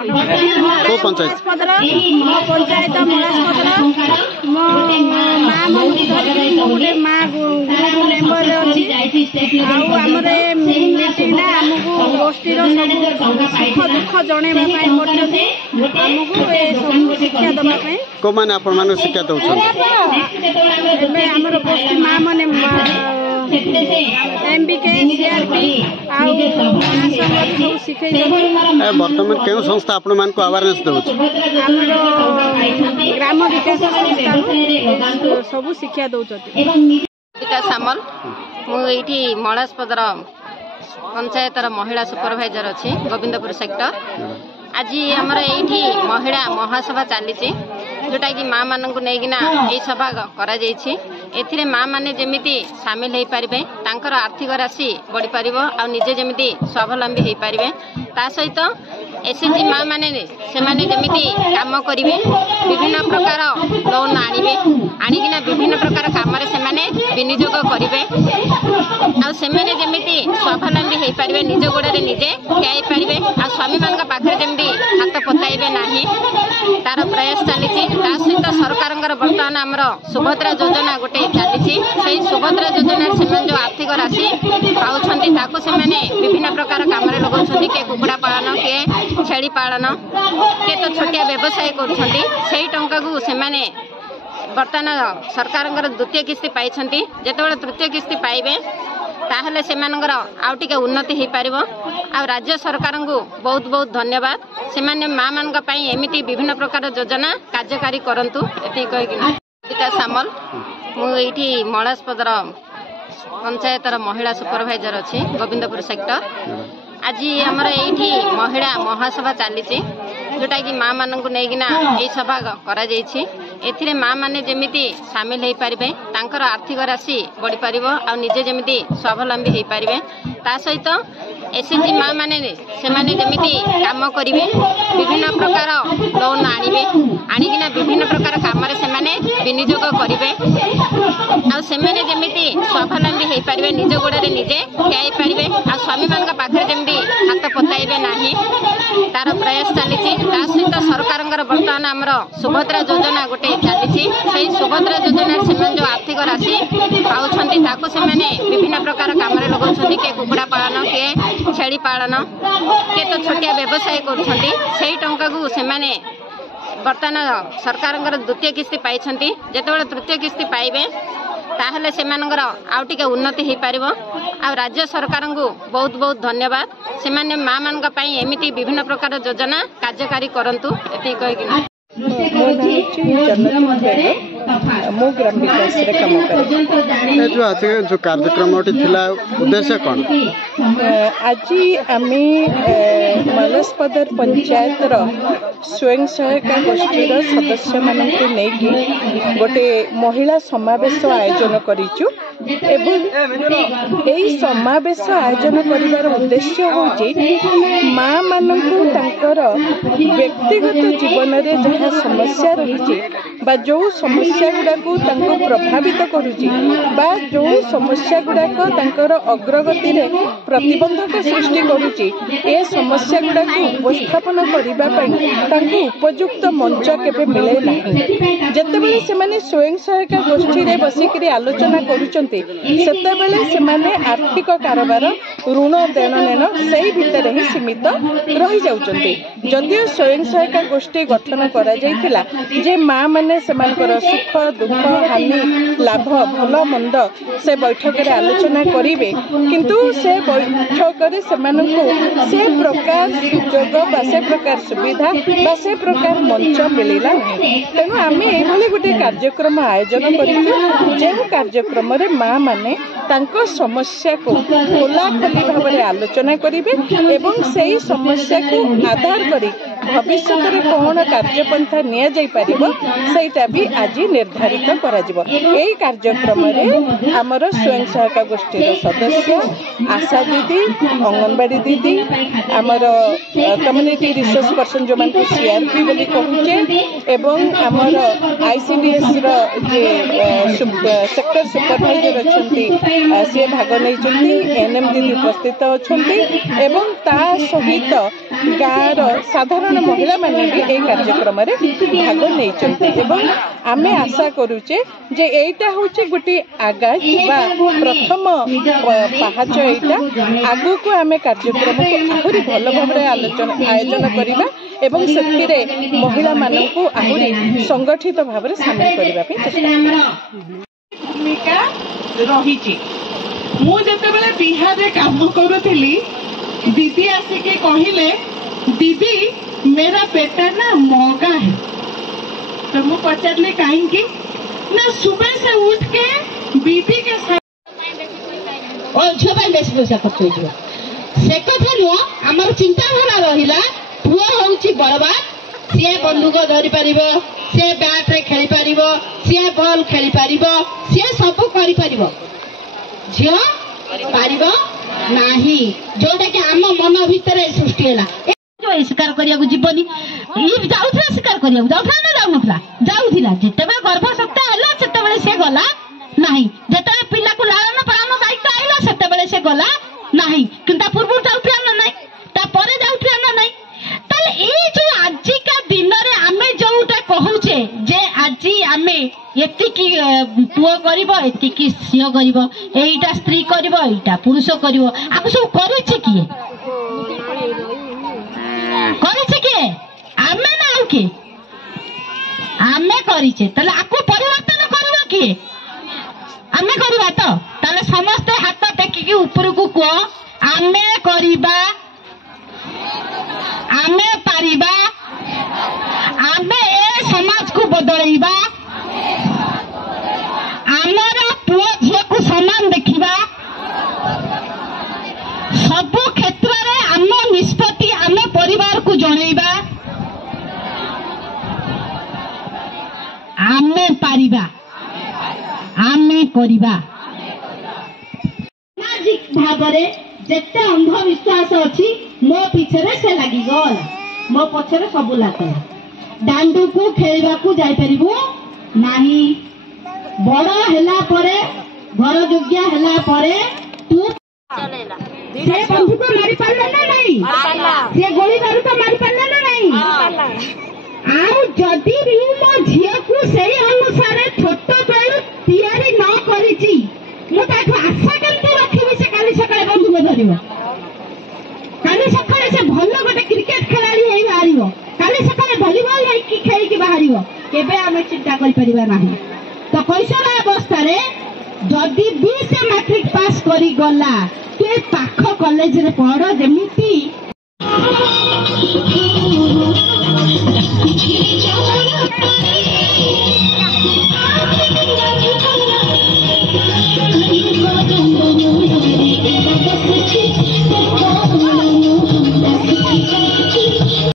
को पंचायत मो पंचायत मलासपदर मो माँ गोटे माँ ग्रुप मेम्बर अच्छी आमर मीटिंग आमको गोष्ठी सब सुख दुख जनवा आमको सब शिक्षा देवाई को मैंने आपण मान शिक्षा दौर आमर गोष्ठी माँ मैंने एमबीके सीआरपी सब शिखे बर्तमान क्यों संस्था आपण मान को अवेयरनेस दउछ ग्राम विकास संस्था सब शिक्षा दौरान सामल मुझे मलासपदर पंचायतर महिला सुपरभाइजर अच्छी गोविंदपुर सेक्टर आज आमर ये महिला महासभा चली जोटा कि माँ मान नहीं सभा कर माँ मैंने जमी सामिल हो पारे तांकर आर्थिक राशि बढ़ी पार आ निजे जमी स्वावलम्बी हो पारे ता सहित एसएचजी माँ मैंने से जमी कम करेंगे विभिन्न प्रकार लोन आनिबे आनिकिना विभिन्न प्रकार काम से विनियोग करेंगे आने जमी स्वावलम्बी हो पारे निज गोड़े निजे ठिया पारे आ स्वामी मान पाखे जमी हाथ पताइबे ना तार प्रयास चली सहित सरकार बर्तमान आमर सुभद्रा योजना गोटे चली सुभद्रा योजना से जो आर्थिक राशि पाँच विभिन्न प्रकार कम लगाउछन्ति किए कुकुड़ा पालन किए छेली पालन किए तो छोटिया व्यवसाय कर टंका को से बर्तमान सरकार द्वितीय किस्ती पाई जितेबाला तृतीय किस्ती पाइबे ताहले से आउ टिके उन्नति हो पार आ राज्य सरकार को बहुत बहुत धन्यवाद से माँ मान एमती विभिन्न प्रकार योजना कार्यकारी करंतु एति कहिकिना सामल मुझे मलासपदर पंचायतर महिला सुपरभाइजर अच्छी गोविंदपुर सेक्टर आज आमर ये महिला महासभा चली जोटा कि माँ मान नहीं सभा कर माँ मैंने जमी सामिल हो पारे तांकर आर्थिक राशि बढ़ी पार आ निजे जमी स्वावलम्बी हो पारे ता सहित एसएचजी माँ मैंने से जमी कम करेंगे विभिन्न प्रकार लोन आनिबे आनिकिना विभिन्न प्रकार काम से विनियोग करेंगे आने जमी स्वावलम्बी हो पारे निज गोड़े निजे ठिया पारे आ स्वामी मान पाखे जमी हाथ पताइबे ना तार प्रयास चली सहित सरकार बर्तमान आमर सुभद्रा योजना गोटे चली सुभद्रा योजना से जो आर्थिक राशि पाँच विभिन्न प्रकार कम लगाउछन्ति किए कुकुड़ा पालन किए छेली पालन किए तो छोटिया व्यवसाय कर टंका को से बर्तमान सरकार द्वितीय किस्ती पाई जितेबाला तृतीय किस्ती पाइबे ताहले से आउ टिके उन्नति हो पार आ राज्य सरकार को बहुत बहुत धन्यवाद से माँ मान एमती विभिन्न प्रकार योजना कार्यकारी करंतु एति कहिकिना मो ग्राम विकास काम करे जो आज जो कार्यक्रम उद्देश्य कौन आज आम मलासपदर पंचायतर स्वयं सहायता गोष्ठीर सदस्य मानक नहीं गोटे महिला समावेश आयोजन करिचु एवं यही समावेश आयोजन करिवार उद्देश्य होची माँ मानकु तांकर व्यक्तिगत जीवन रे जहाँ समस्या रही बा जो समस्या गुड़ाक प्रभावित करुची बा जो समस्या गुड़ाक तांकर अग्रगति रे प्रतिबंधक सृष्टि करुची ए समस्या गुड़ाक उपस्थापन करिबा पई तांको उपयुक्त मंच केबे मिले नाही जेतेबेले से माने स्वयं सहायता गोष्ठी रे बसिकरी आलोचना करूचंती सेतेबेले से माने आर्थिक कारोबार ऋण देन नेन सेही भितर ही सीमित रही जाउचंती जदियो स्वयं सहायता गोष्ठी गठन करा जायतिला जे माँ माने सेमानकर सुख दुख हानि लाभ भल मंद से बैठक रे आलोचना करिवे किंतु से बैठक रे सेमानकु से प्रकार सुयोग बा से प्रकार सुविधा बा से प्रकार मंच मिलिला नहीं तेणु आम ये गोटे कार्यक्रम आयोजन करिछु जे कार्यक्रम रे माँ माने तांको समस्या को खोलाखोली भाव में आलोचना करिवे एवं सेही समस्या को आधार करी भविष्य में कौन कार्यपंथा निया जाई परिबो सेटा भी आज निर्धारित करा जिवो एई एई कार्यक्रम रे आमर स्वयं सहायता गोष्ठी सदस्य आशा दीदी अंगनवाड़ी दीदी आमर कम्युनिटी रिसोर्स पर्सन जो मान सीआरपी बोली कहूचे एवं आमर आईसीडीएस रो जे सेक्टर सुपरवाइजर अच्छी सी भाग नहीं एनएम दीदी उपस्थित अच्छा एवं ता सहित गाँव साधारण महिला माने भी ए कार्यक्रम रे भाग नहीं आमे आशा करूचे जे एटा होचे गोटे आगाज बा प्रथम पाहाच एटा आगु को आमे कार्यक्रम को आहुरी भल भाव आयोजन करिबा एवं सेतिरे महिला माननकु आहुरी संगठित भाव रे शामिल करिबा पे चेष्टा भूमिका रही मु जेतेबेले बिहार रे काम करूथली दीदी आसिके कहिले दीदी मेरा बेटा ना मौका है तो मु पचारली कहीं ना सुबह से उठ के बीबी के साथ और झियो बेसी पैसा खर्च हो से कथा नुह आमर चिंताधारा रहिला पुआ होउची बरबाद सी बंदूक धरी पारिबो सी बैट रे खेली पारिबो सी बॉल खेली पारिबो सी सब करि पारिबो झियो पारिबो नाही जोटा कि आम मन भितर सृष्टि हैला जो शिकार करिया जीवनी जाऊला शिकार करिया जाऊला ना जाऊनला जाऊला जितेबे गर्भ सप्ताह हैला सेतेबेले से गला नाही जेतेबे पिला को लालन पालन दायित्व आइला सेतेबेले से गला नाही किंता पूर्व जाऊला ना नाही ता परे जाऊला ना नाही ताले ए जो आजि का दिन रे आमे जोटा कहूचे जे आजि आमे एतिकी पुओ करिवो एतिकी सियो करिवो एइटा स्त्री करिवो एइटा पुरुष करिवो आकु सब करिছে किए करिছে किए आमे ना आउ के आमे करिছে ताले आकु परिवर्तन करबो किए आमे करबा तो ताले समस्त हाथ टेकी की ऊपर को को आमे करिबा आमे पारिबा आमे ए समाज को बदलैबा आमर पुओ झियो को समान देखिबा सबु क्षेत्र रे आम निष्पत्ति आम परिवार को जणैबा आमे पारिबा आमे करिबा सामाजिक भाबरे जेते अंधविश्वास अछि मो पिछरे से लागि गल मो पछरे सब लागला दांडू को खेलबा को जाय परिबो नाही बड़ हैला परे घर योग्य हैला परे तू से बंधु को मारी पारला ना नहीं से गोली बारूद को मारी पारला ना नहीं आउ जदी भी मो झियो को सेही अनुसार छोट बेलु तयारी न करिछि मु ताको आशा केमती रखिबि से काली सकाळे बंधु को धरिबो काली सकाळे से भलो गोटे क्रिकेट खेलाड़ी हेई बाहरिबो काली सकाळे वॉलीबॉल हेई की खेली की बाहरिबो केबे आमे चिंता करि परिबा नाही तो कैसर अवस्था रे जदि भी से मैट्रिक पास करी गला ते पाख कॉलेज रे पढ़ जेमिति